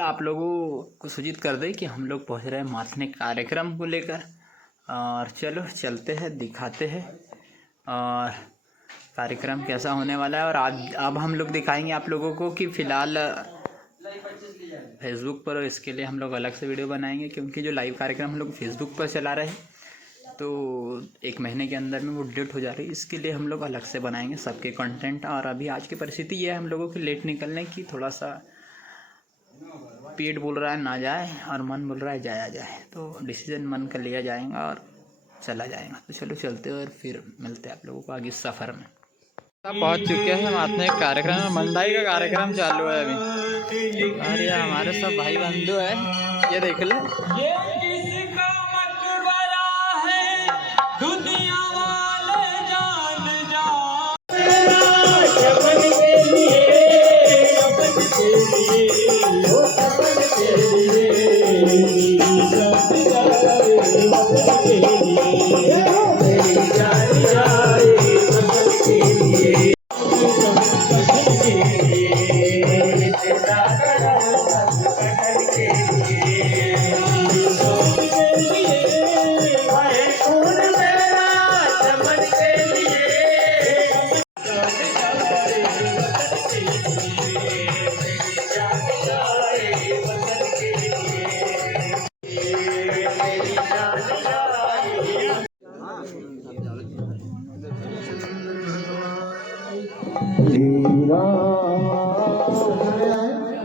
आप लोगों को सूचित कर दें कि हम लोग पहुंच रहे हैं माथने कार्यक्रम को लेकर। और चलो चलते हैं, दिखाते हैं और कार्यक्रम कैसा होने वाला है। और आज अब हम लोग दिखाएंगे आप लोगों को कि फ़िलहाल फेसबुक पर, और इसके लिए हम लोग अलग से वीडियो बनाएंगे, क्योंकि जो लाइव कार्यक्रम हम लोग फेसबुक पर चला रहे हैं तो 1 महीने के अंदर में वो डिलीट हो जा रही है। इसके लिए हम लोग अलग से बनाएंगे सबके कंटेंट। और अभी आज की परिस्थिति ये है हम लोगों की लेट निकलने की, थोड़ा सा पेट बोल रहा है ना जाए और मन बोल रहा है जाया जाए, तो डिसीजन मन का लिया जाएगा और चला जाएगा। तो चलो चलते हैं और फिर मिलते हैं आप लोगों को आगे सफ़र में। पहुंच चुके हैं माथने कार्यक्रम में। मंडाई का कार्यक्रम चालू है अभी, और ये हमारे सब भाई बंधु है, ये देख लो।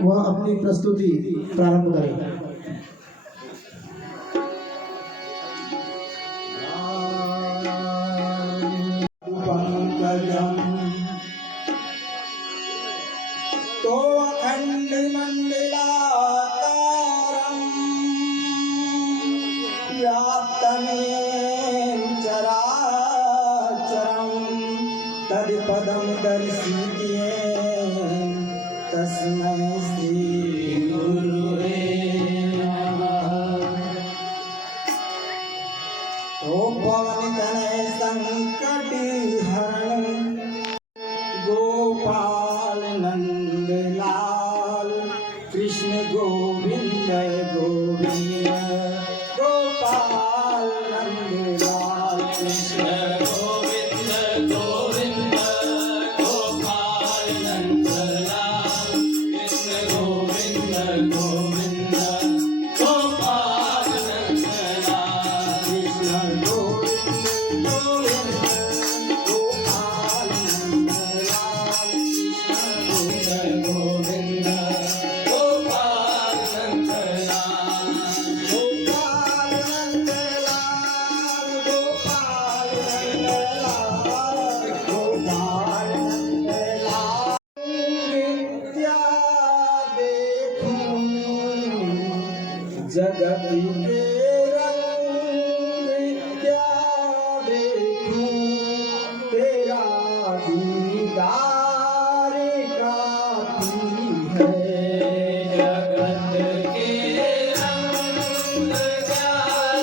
वह अपनी प्रस्तुति प्रारंभ करें। तो अखंड मंडलाकारं व्याप्तमेन चराचरं तत्पदं दर्शिते तस्मै श्री गुरुवे नमः। ओ पवनतनय संकट हरण गोपाल नंद लाल कृष्ण गोविंद गोविंद गोपाल नंद लाल कृष्ण गोविंद गोविंद गोपाल नंद लाल कृष्ण गोविंद गोविंद गोपाल नंद लाल कृष्ण गोविंद गोविंद गोपाल नंद लाल कृष्ण गोविंद गोपाल नंद लाल गोपाल नंद लाल गोपाल नंद लाल गोपाल नंद लाल नित्या देखूं जगत के रंग क्या देखूं तेरा दीदार काफी है। जगत के रंग क्या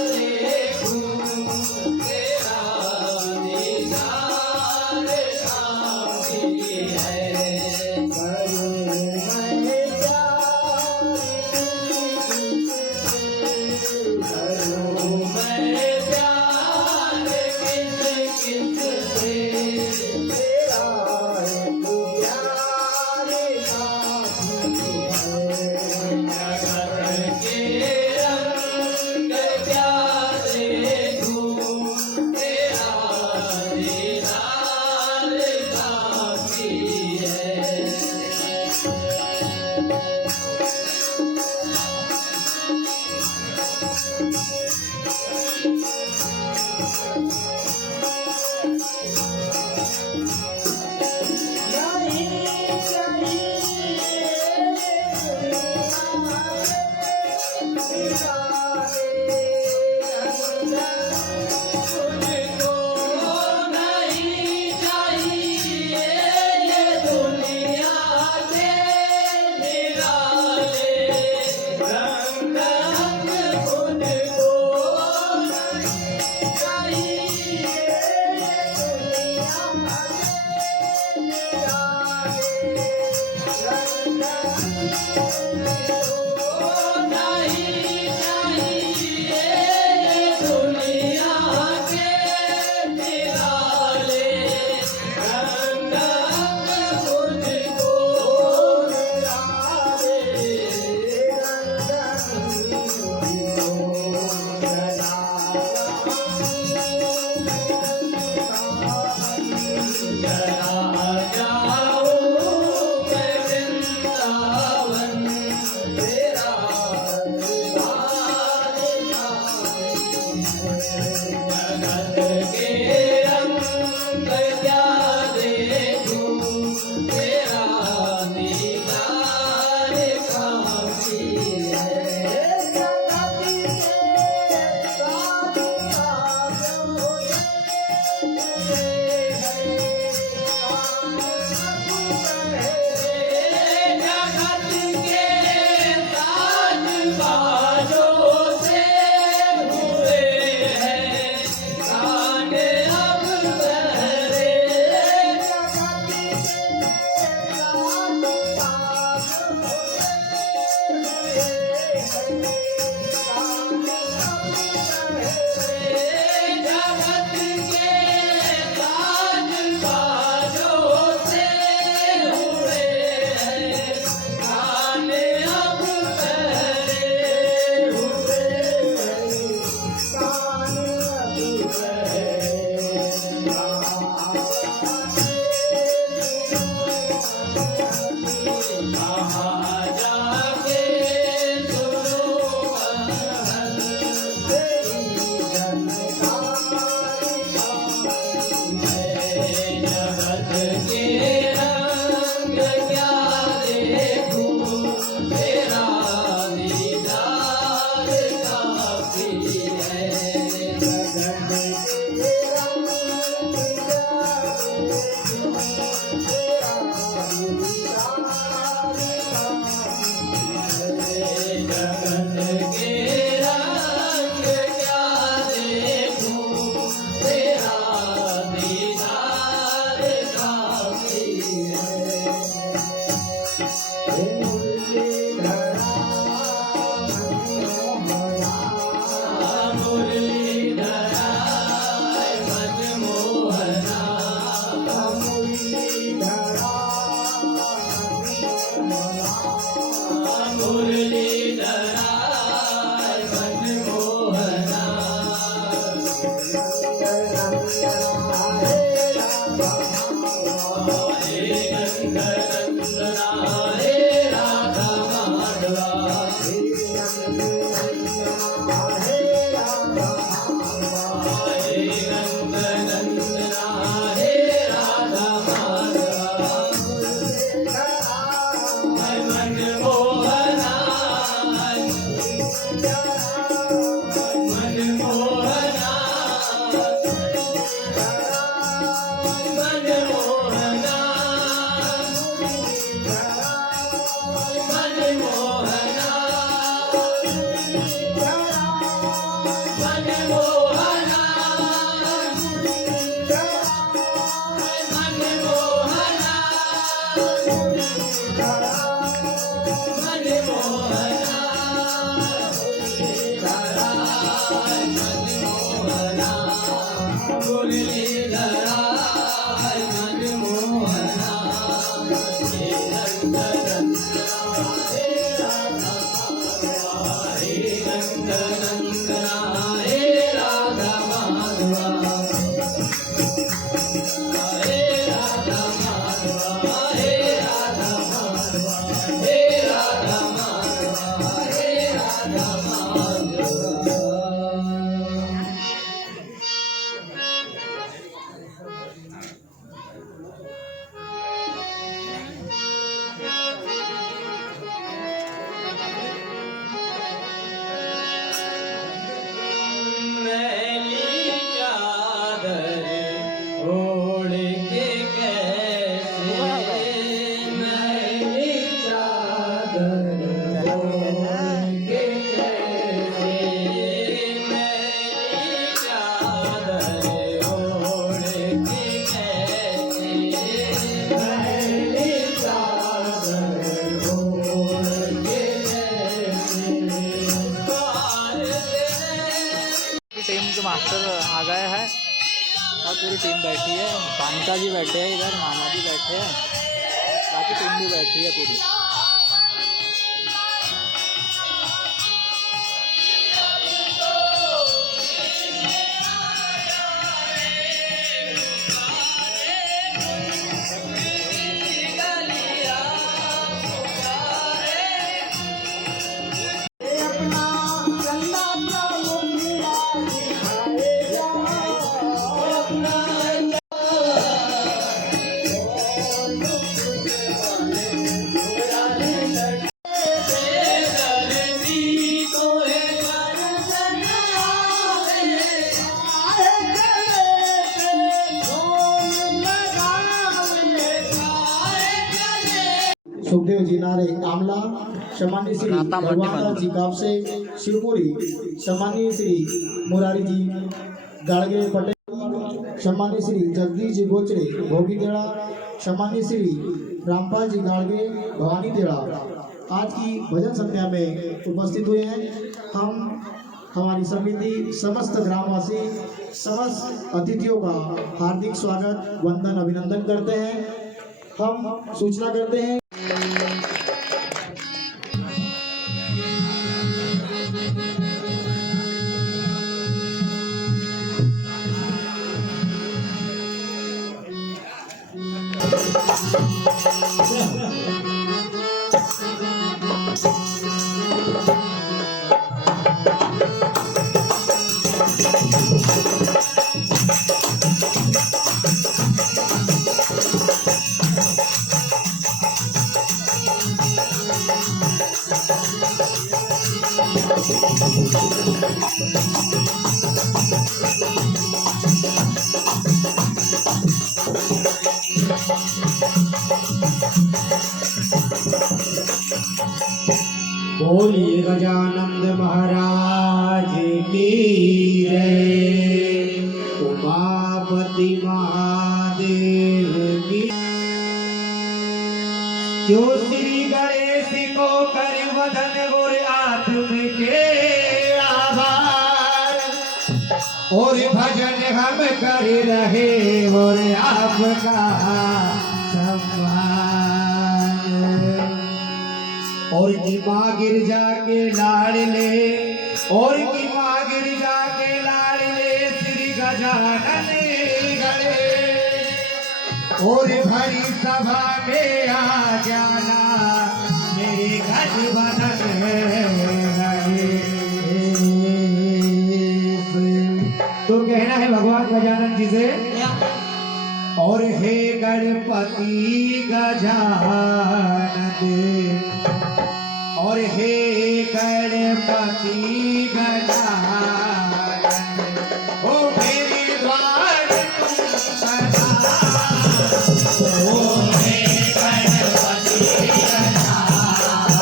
देखूं तेरा दीदार काफी है। मैं प्यार टीम के मास्टर आ गए हैं और पूरी टीम बैठी है। कांता जी बैठे हैं, इधर मामा जी बैठे हैं, बाकी टीम भी बैठी है पूरी। सुखदेव जी नारे आमला, सम्मानित श्री भगवान जी कापसे शिवपुरी, सम्मानित श्री मुरारी जी गाड़गे पटेल, सम्मानित श्री जगदीश जी गोचरे भोगी तेड़ा, सम्मानित श्री रामपाल जी गाड़गे भवानी तेड़ा आज की भजन संध्या में उपस्थित हुए हैं। हम हमारी समिति समस्त ग्रामवासी समस्त अतिथियों का हार्दिक स्वागत वंदन अभिनंदन करते हैं। हम सूचना करते हैं बोलिए गजानंद महाराज की जय, उमापति महादेव की। जो श्री गणेश को कर वदन और आत्म के आभार, और भजन हम कर रहे और आपका सम्मान। और की माँ गिरजा के लाडले, और की माँ गिरजा के लाडले श्री गजानन गणेश, और भरी सभा में आ जाना मेरे गज बदन गजानन जी से। और हे गणपति गजानन, और हे गणपति गजानन, ओ मेरे द्वार तुम पधारो। ओ हे गणपति गजानन,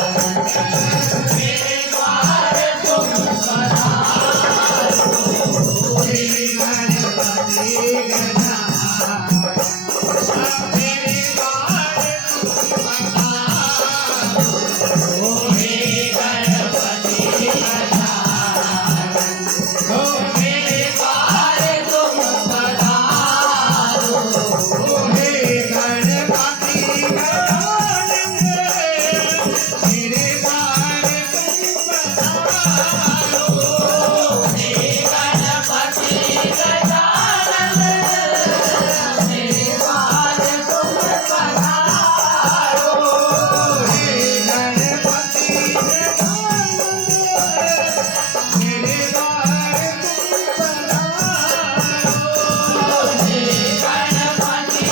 मेरे द्वार तुम पधारो। हे गणपति गजानन, मेरे द्वार तुम पधारो। ओ हे गणपति गजानन, ओ मेरे द्वार तुम पधारो। ओ हे गणपति गजानन, मेरे द्वार तुम पधारो। हे गणपति गजानन, मेरे द्वार तुम पधारो। हे गणपति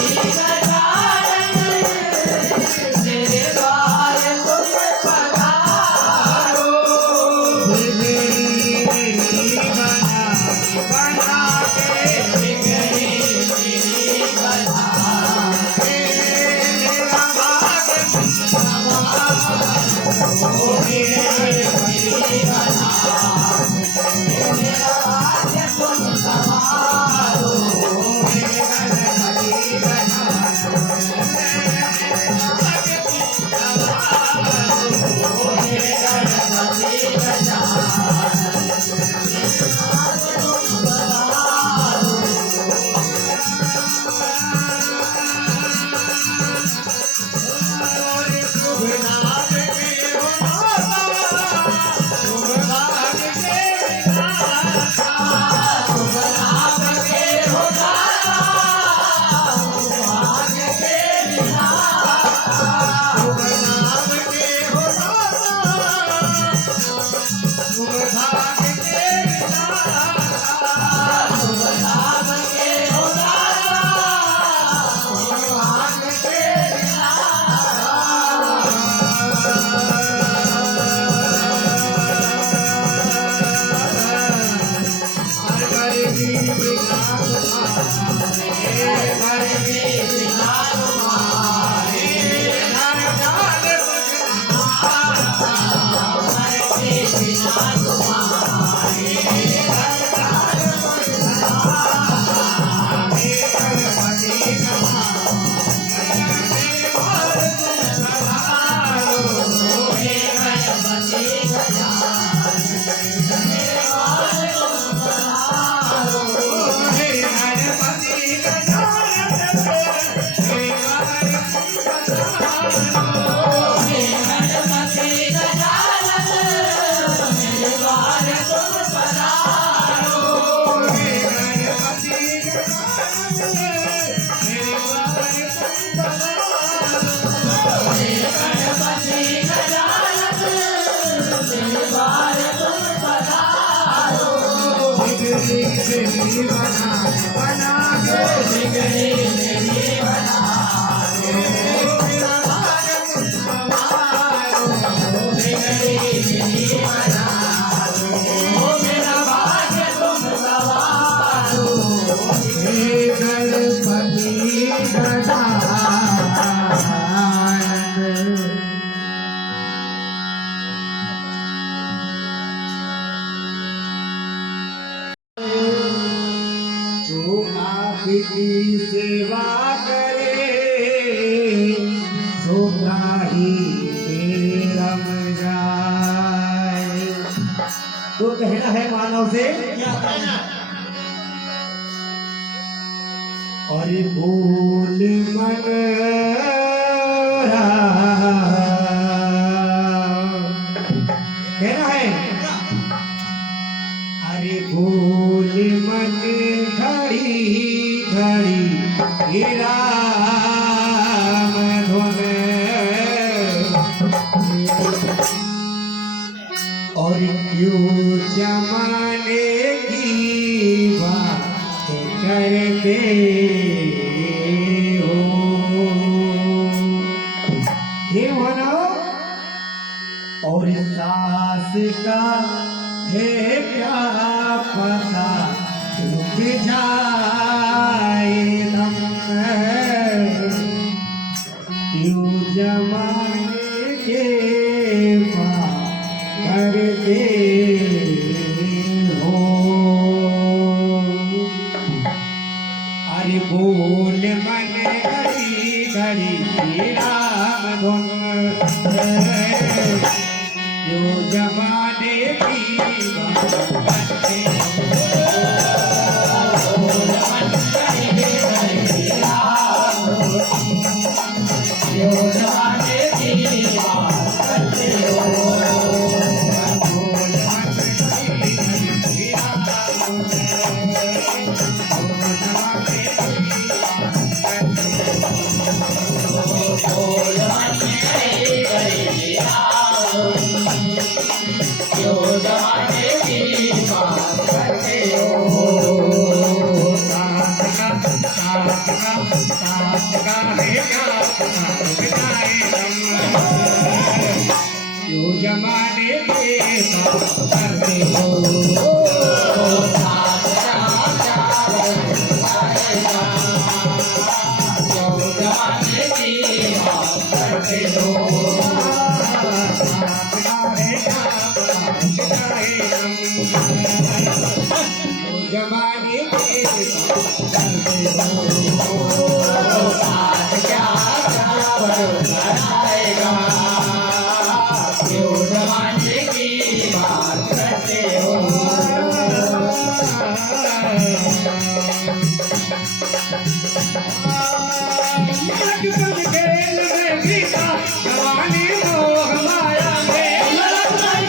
गजानन, मेरे द्वार तुम पधारो। हे गणपति गजानन, मेरे द्वार तुम पधारो। मेरी बना के मेरी बना के मेरा भाग संवारो। मेरी बना मेरा भाग तुम संवारो। हे गणपति गजानन, हे गणपति जो आपकी सेवा करे सोता ही रम जाए। तो कहना है मानव से और बोल मन कहना है अरे बोल मन घड़ी घड़ी हे राम धुन और क्यों जमाने की बात करते हो। ये होना और सास का है क्या पता रुक जाए दम, क्यों जमाने के पार करते हो। अरे बोल मन घड़ी घड़ी राम धुन, क्यों जमाने की बात करते क्यों जमाने के साथ करते हो। जमाने के साथ करते हो। साथ क्या कराएगा, क्यों जमाने की बात करते हो। खेल में बीता जवानी मोह माया में,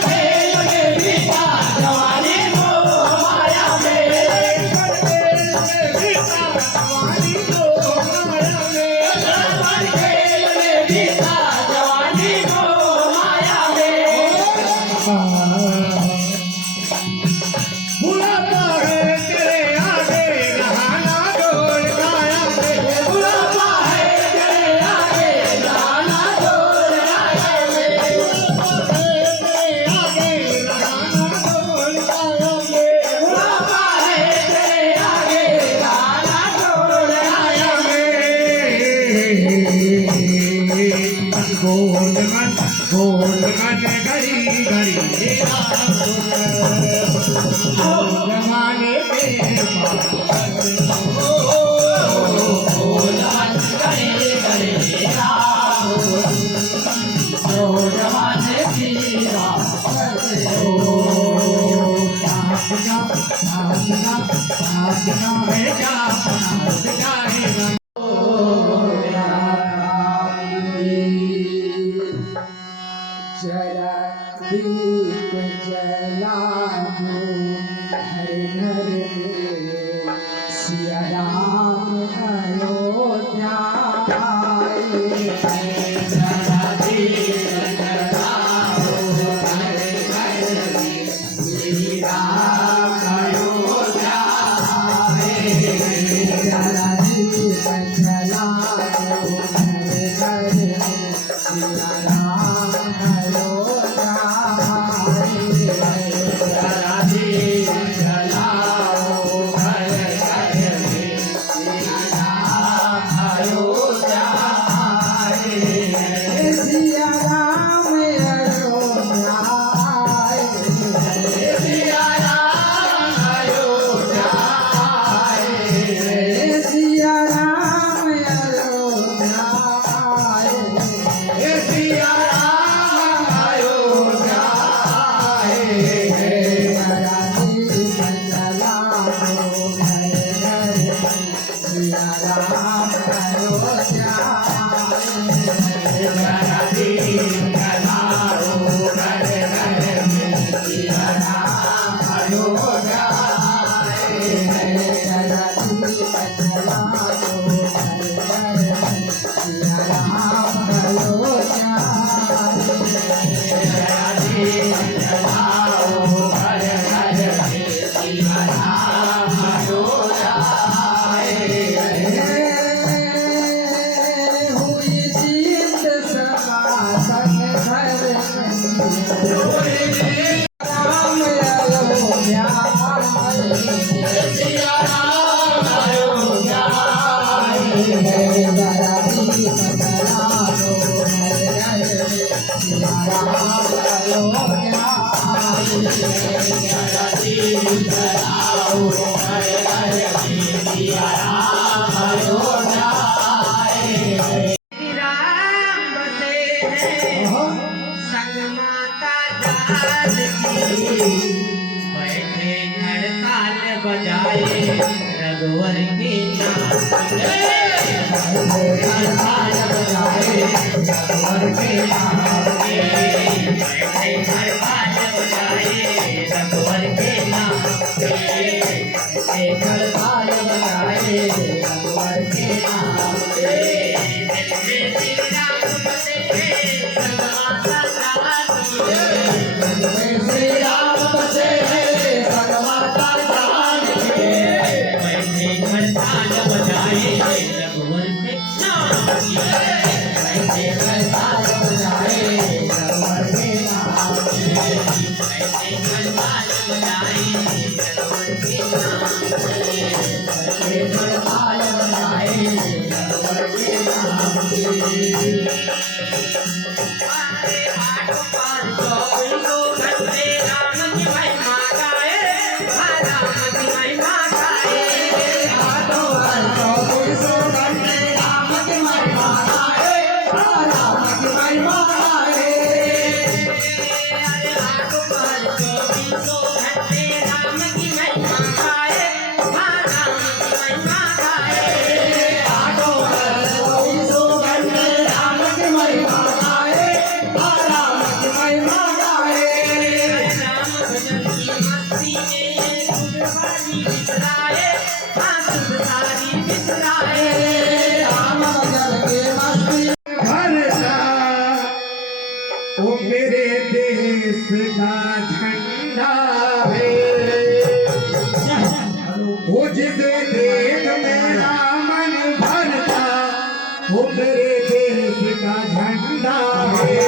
खेल में बीता जवानी मोह माया में, खेल में बीता जवानी मोह माया में, खेल में बीता जवानी मोह माया में। बुलाता है तेरे आगे रहाना डोल गाया में, बुलाता है तेरे आगे रहाना डोल गाया में, बुलाता है तेरे आगे रहाना डोल गाया में, बुलाता है तेरे आगे रहाना डोल गाया में। बोल मन घड़ी घड़ी जमाने के जरा दीप जला दो हर घर में, सिया राम अयोध्या आए। जरा दीप जला दो हर घर में, श्री राम अयोध्या आए। जरा दीप जला दो हर घर में, सिया राम अयोध्या आए। जरा दीप जलाओ हर घर में, सिया राम अयोध्या आए। राम बसे हैं संग माता जानकी बैठे हड़ताल बजाए रघुवर के नाम हड़ताल बजाए रघुवर के नाम बैठे हड़ताल बजाए रघुवर के नाम बैठे हड़ताल बजाए रघुवर के नाम श्री राम बसे हैं संग माता जानकी श्री राम बसे हैं संग माता जानकी बैठे हड़ताल बजाए रघुवर के नाम बैठे हड़ताल बजाए रघुवर के नाम बैठे हड़ताल बजाए रघुवर के नाम बैठे हड़ताल बजाए रघुवर के नाम हमारे आठ पाँच चौबीसों घंटे राम की महिमा गाए राम की महिमा गाए आठों पाँच चौबीसों घंटे राम की महिमा गाए राम की महिमा गाए आठों पाँच चौबीसों घंटे राम की महिमा गाए राम की महिमा गाए आठों पाँच चौबीसों घंटे राम की महिमा गाए राम की महिमा गाए राम भजन की मस्ती में सुधसारी बिसराए सुधसारी बिसराए राम भजन के मस्ती भरता ओ मेरे देश का झंडा है वो जिसे देख मेरा मन भरता वो मेरे देश का झंडा है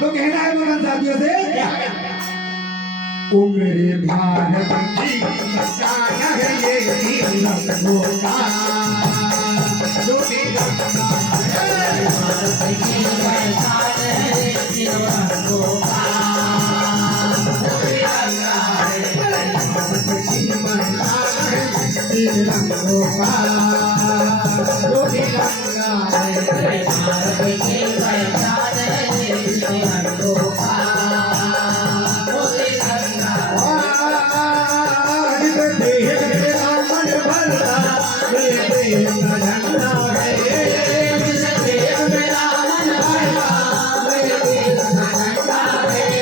तो कहना है मेरे साथियों से ओ मेरे भारत की शान है ये रंगों का जो तिरंगा है भारत की पहचान है तिरंगों का तिरंगा है भारत की पहचान है तिरंगों का जो तिरंगा है भारत की पहचान है तिरंगों का तिरंगा देश मेरा मन भरता मेरे देश का झंडा है देश मेरा मन भरता मेरे देश का झंडा है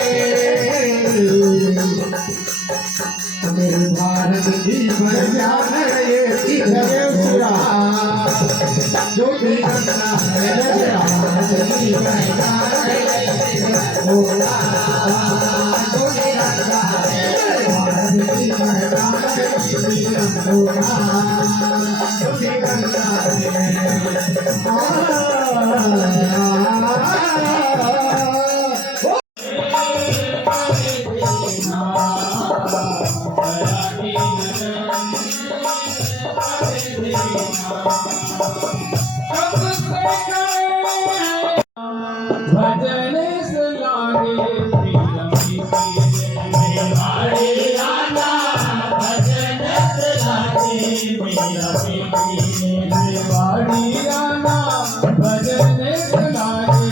मेरे भारत की पहचान है ये तिरंगा जो तिरंगा है भारत की पहचान है तिरंगों का जो तिरंगा है भारत की पहचान है तिरंगों का जो तिरंगा भजन सुनाए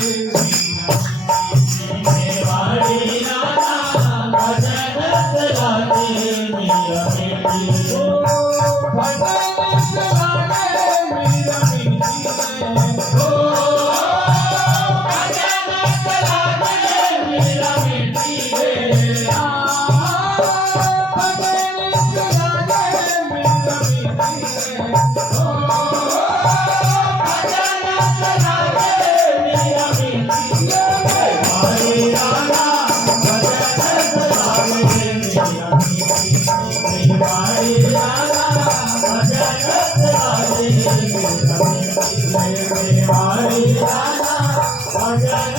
भजन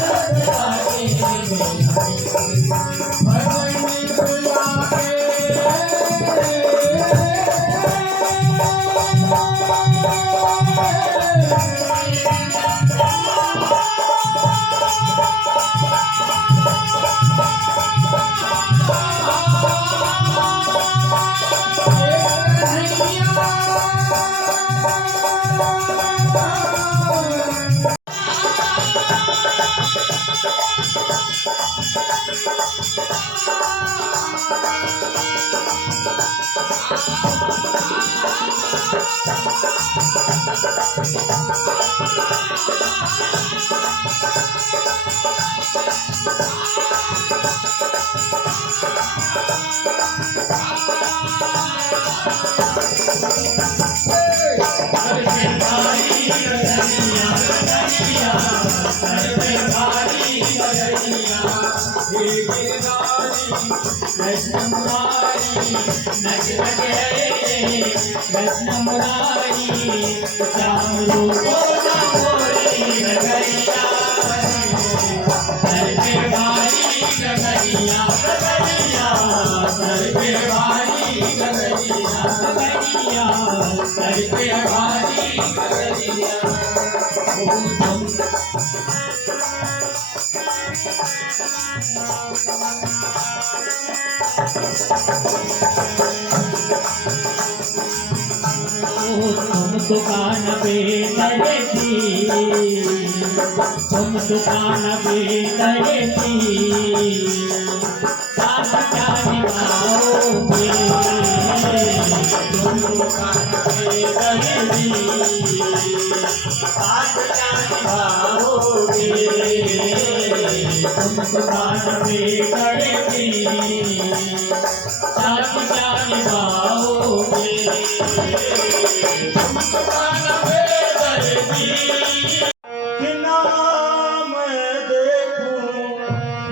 तुम दुकान पे करे थी, तुम दुकान पे करे थी, साथ क्या निभाओगे? तुम दुकान पे करे थी, साथ क्या निभाओगे? तुम दुकान पे करे थी, साथ क्या निभाओगे? कि ना मैं देखूं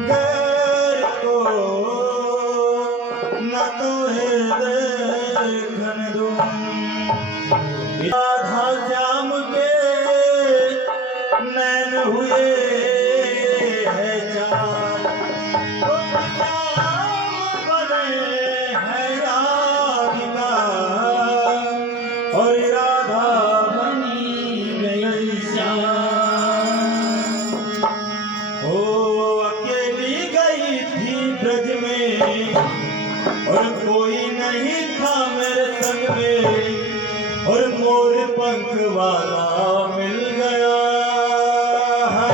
गैर को, न तो है देखने दूं। राधा श्याम के नैन हुए है चार, तो श्याम बने है राधिका और राधा ओ अकेली गई थी ब्रज में और कोई नहीं था मेरे संग में, और मोर पंख वाला मिल गया है,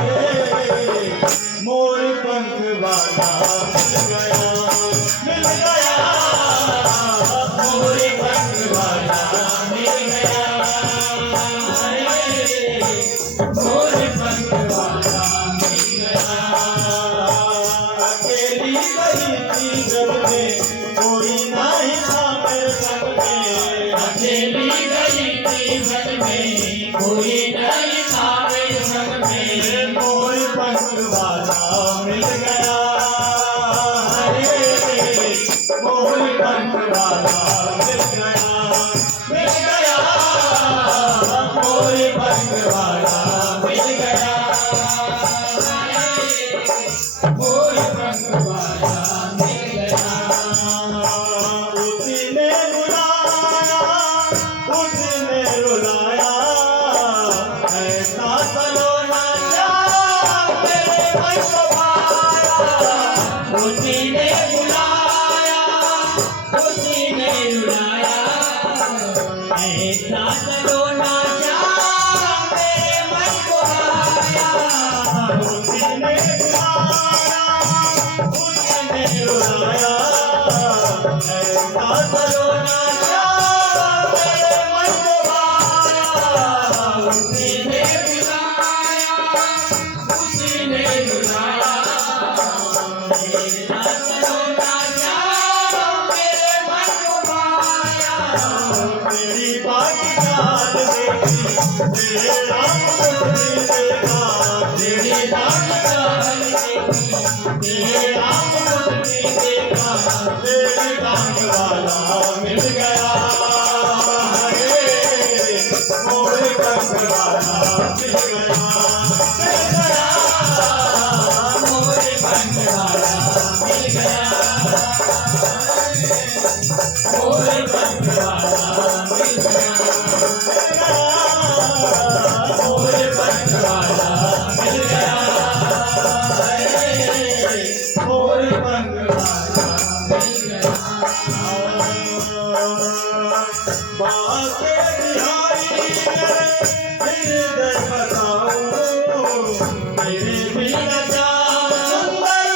मोर पंख वाला मिल गया, मिल गया, मोर पंख वाला मिल गया, मोर पंख वाला मिल गया। अकेली गई थी जग में कोई नहीं था मेरे संग में, अकेली गई थी जग में कोई नहीं था मेरे संग में, मोर पंख वाला मिल गया, मोर पंख वाला मिल गया, मिल गया, मोर पंख वाला मिल गया, मोर पंख वाला मिल गया। उसने बुलाया, उसने रुलाया, ऐसा सलोना क्या मेरे मन को भाया। उसने बुलाया, उसने रुलाया, ऐसा सलोना क्या मेरे मन को भाया। उसने बुलाया, उसने रुलाया, ऐसा सलोना क्या मेरे मन को भाया। उसने बुलाया, उसने रुलाया, ऐसा सलोना क्या मेरे मन को भाया। तेरी बाकी चाल देखी, तेरे राम को देखा, तेरी बाकी चाल देखी, तेरे राम को देखा, तेरे रंग वाला मिल गया, मोर रंग वाला मिल गया, मिल गया, मोर रंग वाला मिल गया, मोर रंग वाला मिल गया, मोर रंग वाला मिल गया, मोर रंग वाला मिल गया। बातें बिहारी मेरे हृदय बताऊं, मेरे भी नचा सुंदर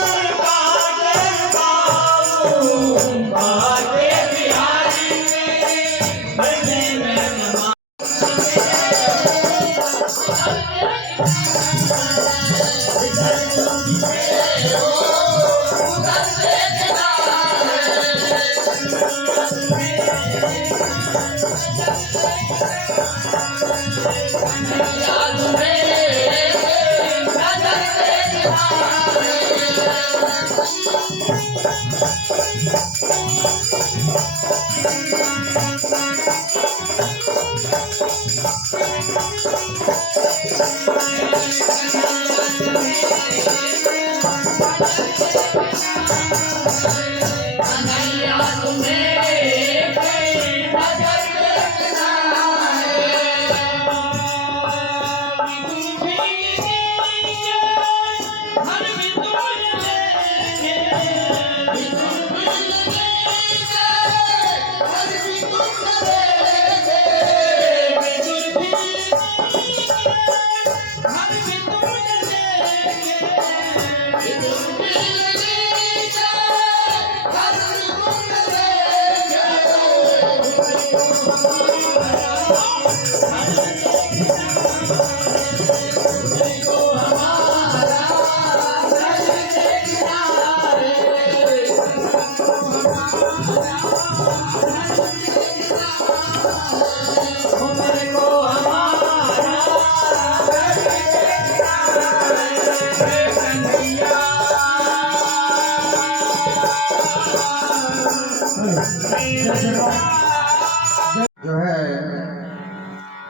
जो है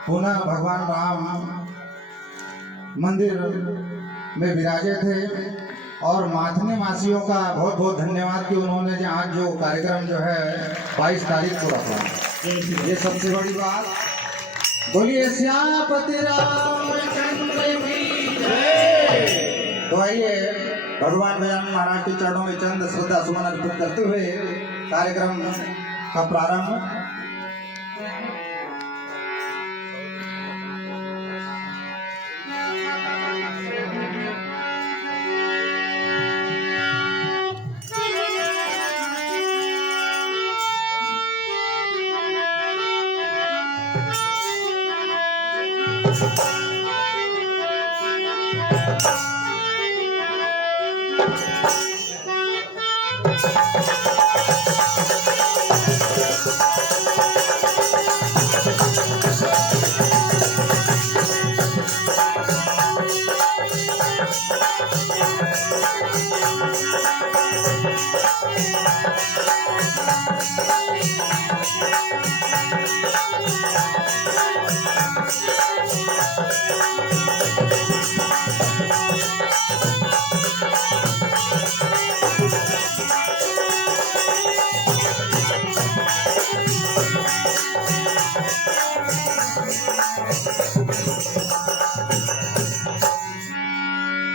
पुनः भगवान राम मंदिर में विराजे थे और माथने मासियों का बहुत बहुत धन्यवाद कि उन्होंने जो आज जो कार्यक्रम जो है 22 तारीख को रखा, ये सबसे बड़ी बात। बोलिए श्यामपति रामचंद्र की जय। तो आइए भगवान गजानन महाराज के चरणों में चंद श्रद्धा सुमन अर्पित करते हुए कार्यक्रम का प्रारंभ।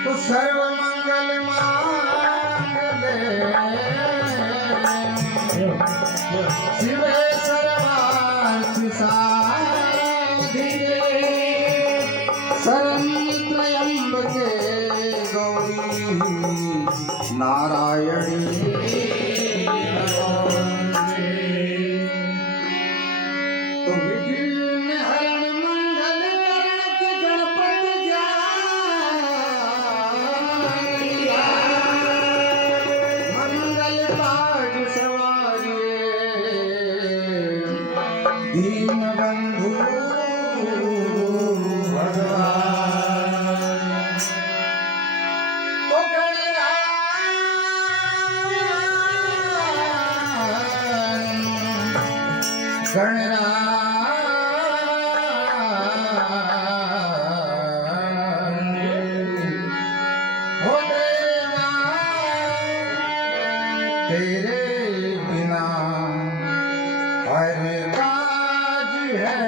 तो सर्व मंगल मांगले शिवे सर्वार्थ साधिके शरण त्र्यंबके गौरी नारायणी तो विघ्न हरण मंगल करण के गणपति मंगल काज सवारिये दीन बंधु भगवान। तो हो देवा तेरे बिना हर काज है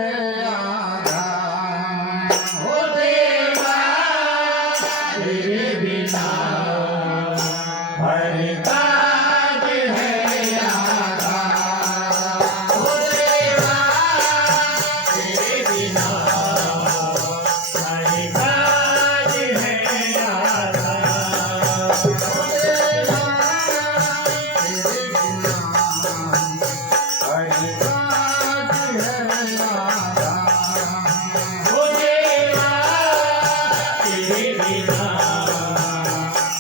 आधा। हो देवा तेरे बिना हर काज है आधा। हो देवा तेरे बिना हर काज है आधा। हो देवा तेरे बिना हर काज है आधा। हो देवा तेरे बिना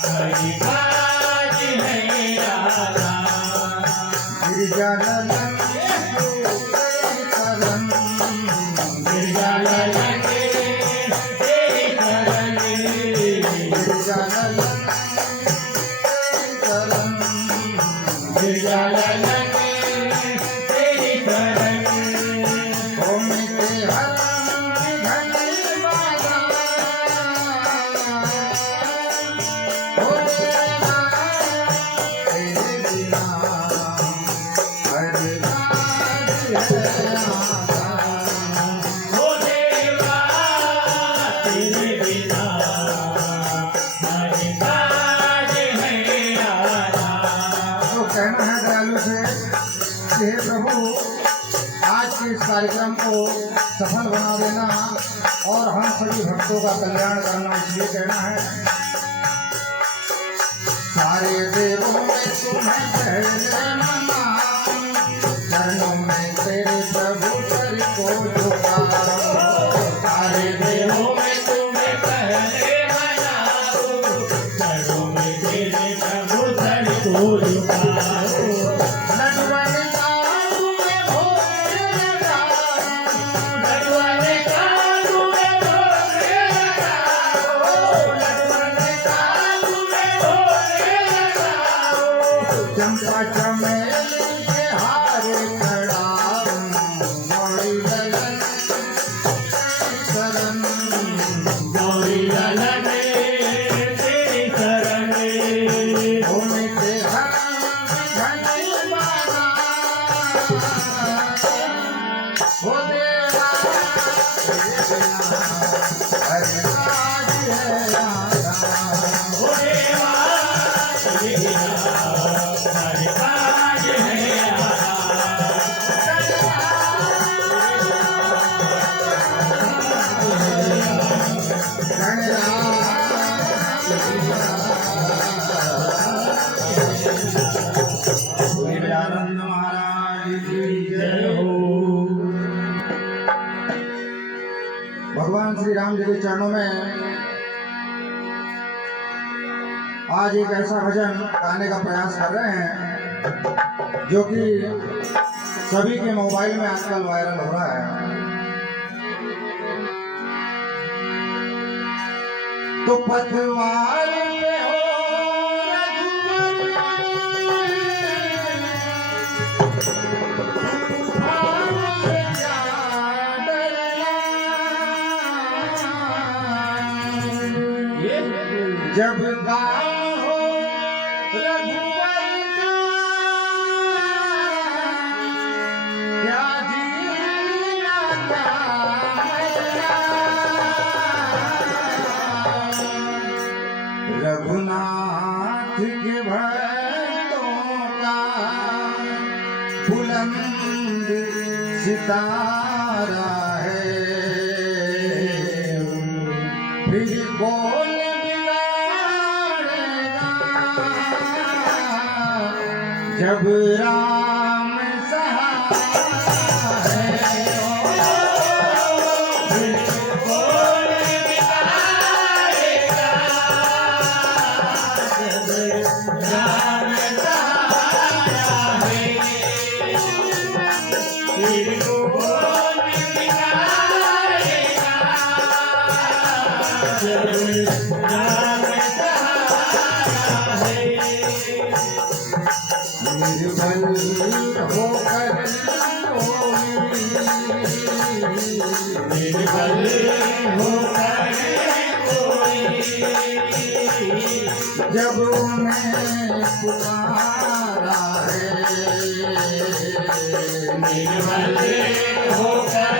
हर काज है आधा। गिरिजानंद चरण गिरिजानंद तेरे चरण गिरिजानंद चरण गिरिजानंद तेरे चरण ओम के हरण घन बाधा। हो देवा तेरे बिना हर काज है आधा। हो देवा तेरे बिना हर काज है आधा। तो कहना है दयालु से कि हे प्रभु आज के इस कार्यक्रम को सफल बना देना और हम सभी भक्तों का कल्याण करना, इसलिए कहना है सारे देवों में तुम्हें पहले माना चरणों में तेरे प्रभु सर को झुकाओ। सारे देवों में तुम्हें पहले माना चरणों में तेरे प्रभु सर को झुकाओ। नटवन का तुम्हें भोग लगाओ। नटवन का तुम्हें भोग लगाओ। नटवन का तुम्हें भोग लगाओ। चंपा चमेली के हार गौरी ललन तेरी शरण हो देवा तेरा हर काज है आनंद महाराज की जय हो। भगवान श्री राम जी के चरणों में आज एक ऐसा भजन गाने का प्रयास कर रहे हैं जो कि सभी के मोबाइल में आजकल वायरल हो रहा है। तो पतवार पे हो जब गाँव हो रघुवर का क्या जीना रघुनाथ के भक्तों का बुलंद सितारा है। फिर कौन बिगाड़ेगा जब राम सहाय है। निर्बल होकर निर्बल होकर जब उन्हें पुकारा है। निर्बल होकर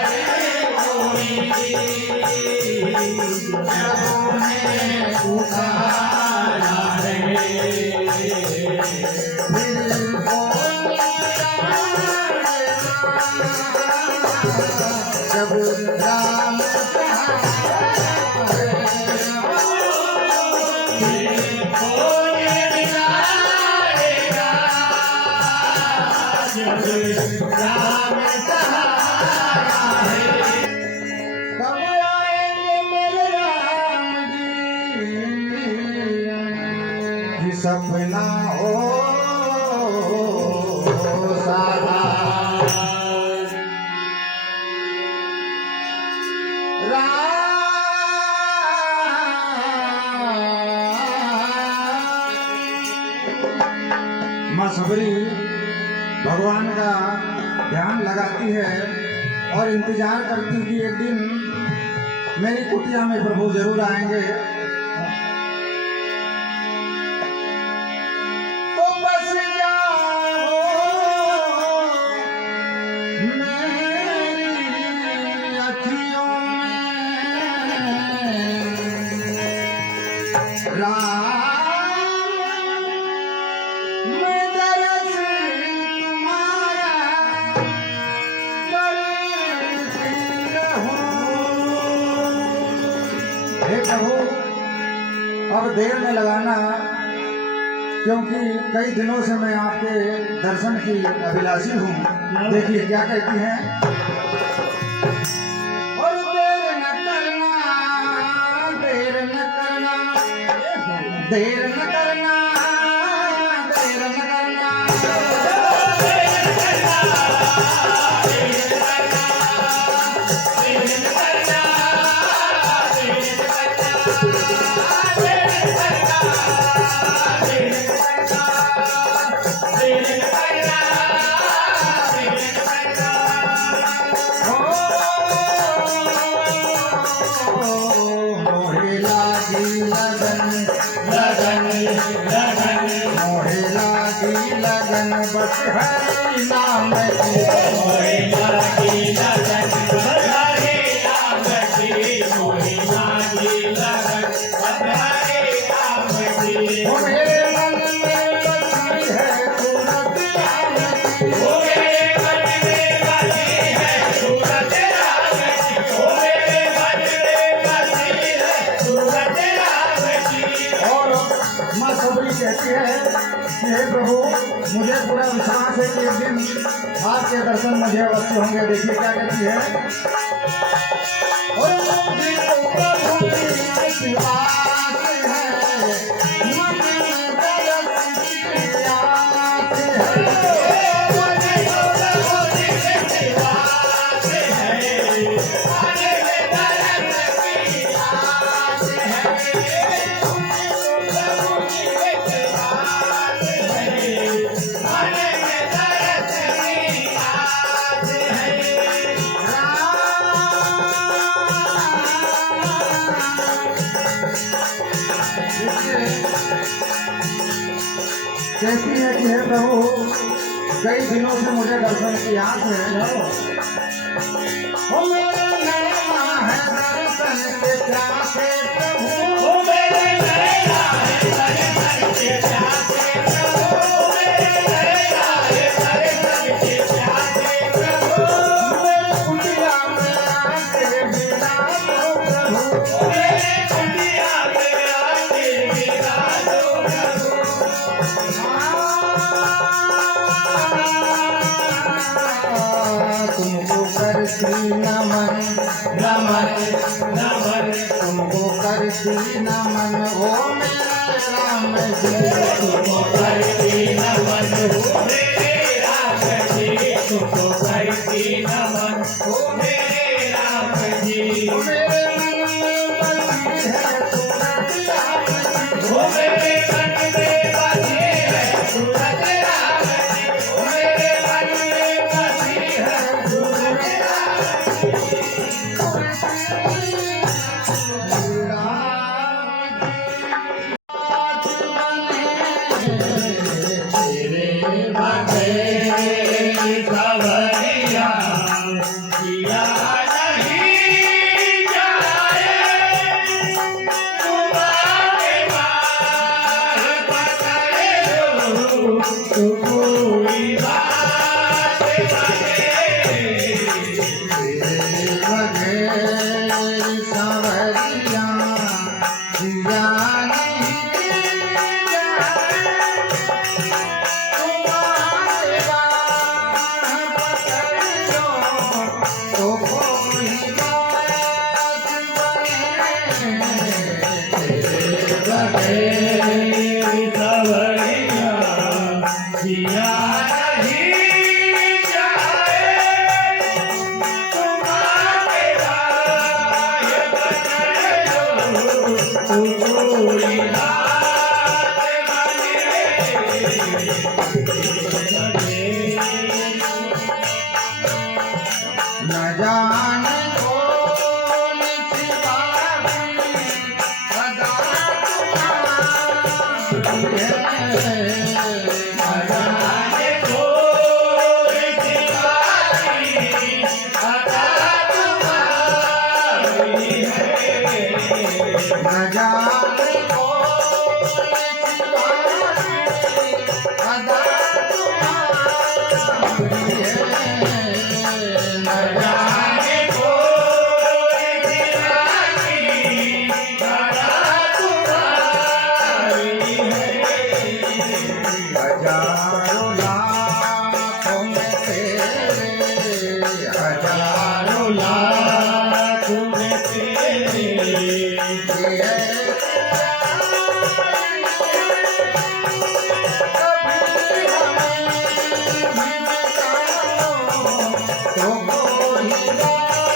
जब उन्हें पुकारा है। जब राम कब आएंगे मेरे राम जी सपना हो सारा माँ सबरी भगवान का ध्यान लगाती है और इंतजार करती कि एक दिन मेरी कुटिया में प्रभु जरूर आएंगे। तो बस जाओ मेरी अखियों में राम मैं दरस तुम्हारा करती रहूं। हे प्रभु अब देर न लगाना, क्योंकि कई दिनों से मैं आपके दर्शन की अभिलाषी हूँ। देखिए क्या कहती हैं। और देर न करना, देर न करना, देर न करना, देर न करना, लागी लगन बस हरि नाम की मोहि लागी लगन बस हरि नाम की मोहि लागी लगन बस हरि नाम की ओ मेरे मन में बसी है सूरत राम की ओ मेरे मन में बसी है सूरत राम की ओ मेरे मन में बसी है सूरत राम की और माँ सबरी कहती है कि हे प्रभु मुझे पूरा विश्वास है कि एक दिन आपके दर्शन मुझे अवश्य होंगे। देखिए क्या कहती है और मुझे तो प्रभु की विश्वास है मन में दर्शन की आस है मुझे तो प्रभु की विश्वास है मन में दर्द की आस है प्रभु की विश्वास है मन में दर्द की आस है कहती है कि हे प्रभु कई दिनों से मुझे दर्शन की आस है ओ मेरा नैना है दर्शन के प्यासे प्रभु ओ मेरे नैना है दर्शन के प्यासे प्रभु ओ मेरे नैना है दर्शन के प्यासे प्रभु मेरे कुटिया में आके बिना दो प्रभु ओ मेरे कुटिया में आके बिना दो प्रभु तुमको करती नमन नमन नमन तुमको करती नमन ओ मेरे राम जी तुमको करती नमन हो मेरे राम जी तुमको करती नमन हो मेरे राम जी मेरे मन में बसी है सूरत राम की ओ मेरे मन में बसी है सूरत राम की ओ मेरे मन में बसी है सूरत राम तेरे भगे खबरिया किया नहीं जाए तुम्हारे बाल पकड़े लो तो कोई बात बने सावरिया जिया नहीं तुम्हारे बाह पकड़ लो तो कोई बात बने खबरिया किया नहीं जाए तुम्हारे बाल पकड़े लो तो कोई बात न जाने कौन सी बागी सदा तुम्हारी है। न जाने न जाने कौन सी बागी सदा तुम्हारी है। न जाने हजारों लाखों में तेरे हजारों लाख में तेरे कभी हमें भी बताओ तो कोई बात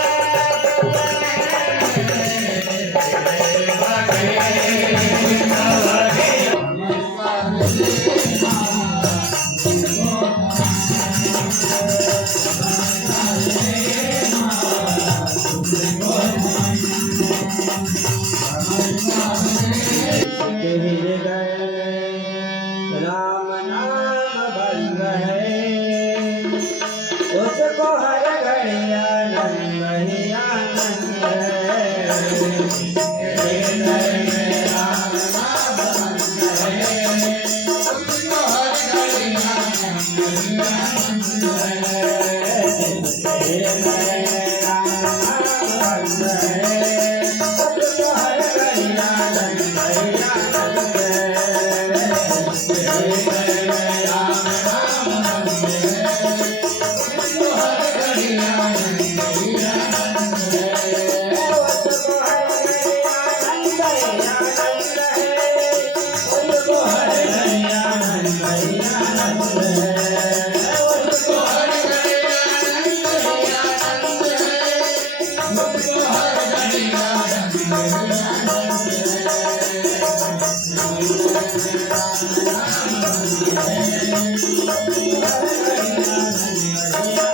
उसको हर घड़ी आनंद ही आनंद है। हृदय में राम नाम बंद है, उसको हर घड़ी आनंद ही आनंद है। हृदय में राम नाम बंद है, उसको हर घड़ी आनंद ही आनंद है। हृदय में राम नाम बंद है, उसको हर घड़ी आनंद ही आनंद है। उसको हर घड़ी आनंद ही आनंद है, उसको हर घड़ी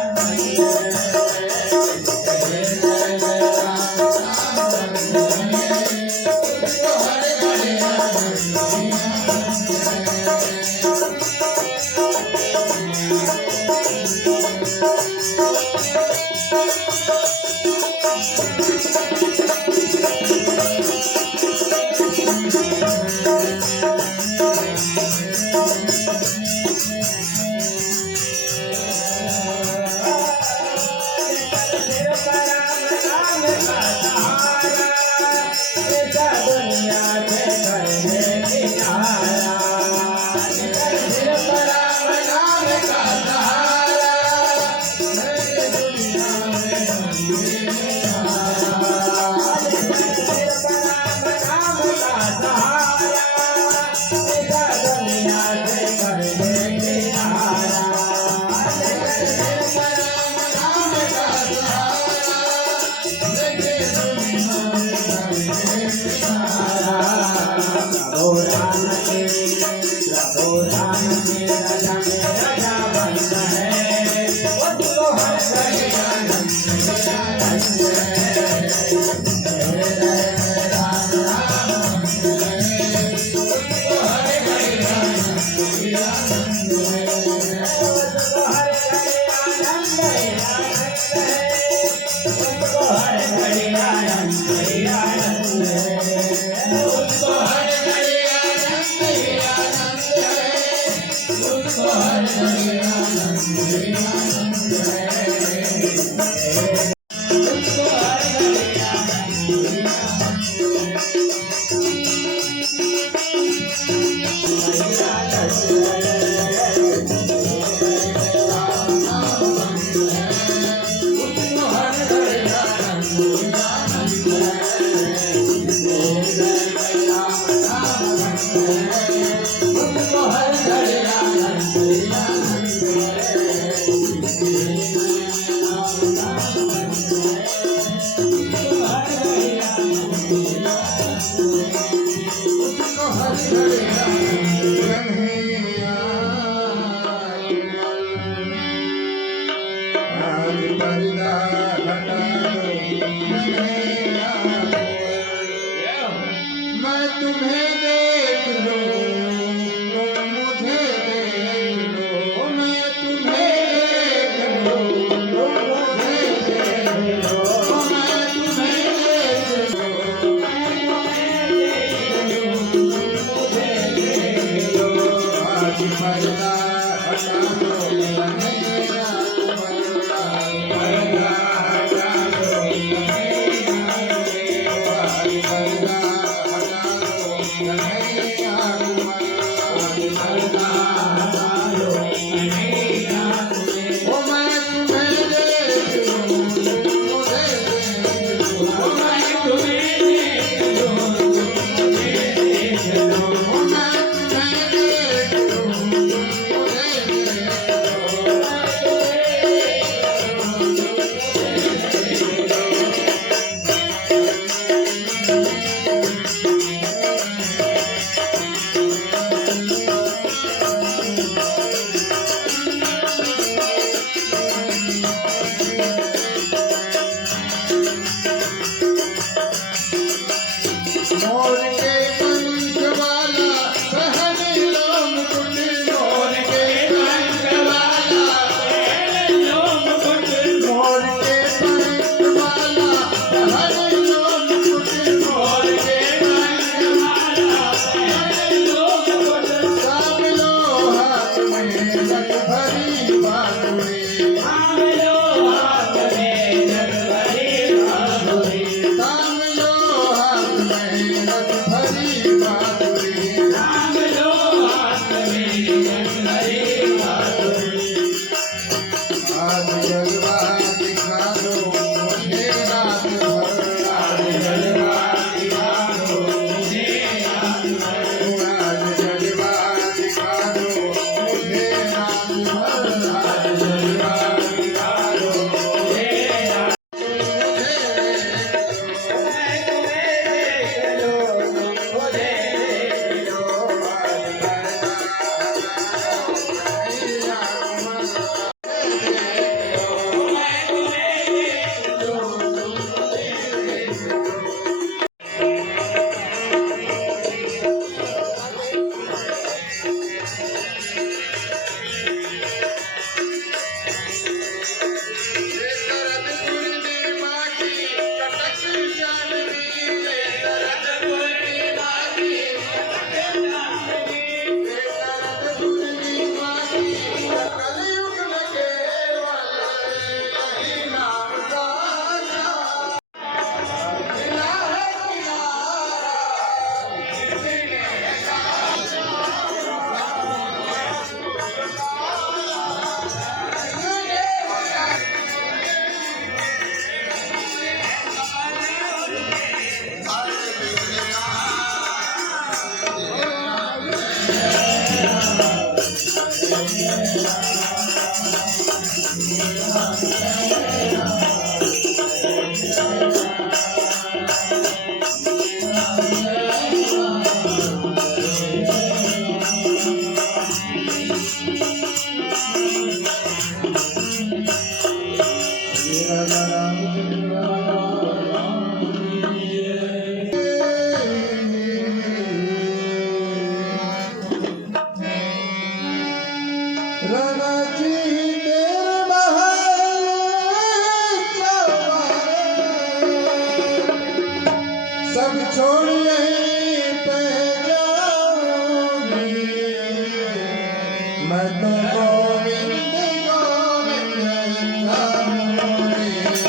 आनंद ही आनंद है। उसको हर घड़ी आनंद ही आनंद है, उसको हर घड़ी आनंद ही आनंद रत भरी बांसुरी थाम लो हाथ में रत भरी बांसुरी थाम लो हाथ में रत भरी बांसुरी थाम लो हाथ में रत भरी बांसुरी आज जलवा दिखा दो मुझे रात भर आज जलवा दिखा दो मुझे रात भर आज जलवा दिखा दो मुझे रात भर आज जलवा दिखा दो मुझे रात मैं तुम्हें देख लो तुम मुझे देख लो मैं तुम्हें देख लो तुम मुझे देख लो रंगाची तेरे महल सब छोड़ यहीं पे जाऊंगी मैं तो गोविंद गोविंद गाऊंगी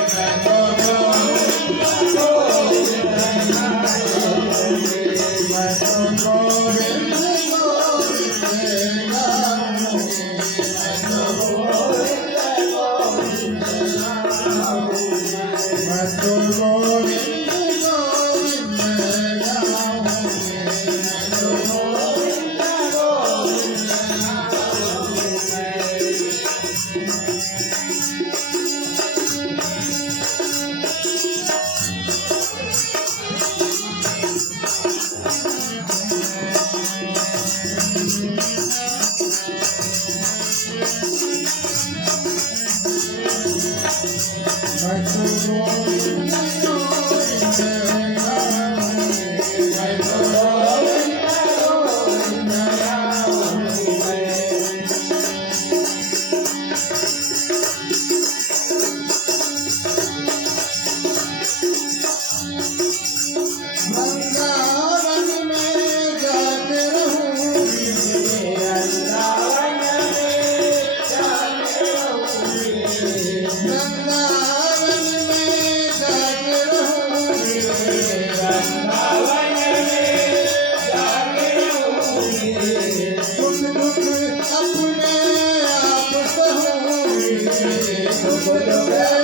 मैं तो गोविंद गोविंद गाऊंगी मैं तो गोविंद गोविंद गाऊंगी मैं तो गोविंद गोविंद गाऊंगी मैं तो गोविंद मैं तो गोविंद गोविंद गाऊंगी मैं तो गोविंद गोविंद गाऊंगी वृंदावन में जाके रहूंगी वृंदावन में जाके रहूंगी वृंदावन में जाके रहूंगी वृंदावन में जाके रहूंगी सुख दुख अपने आप सहूंगी सुख दुख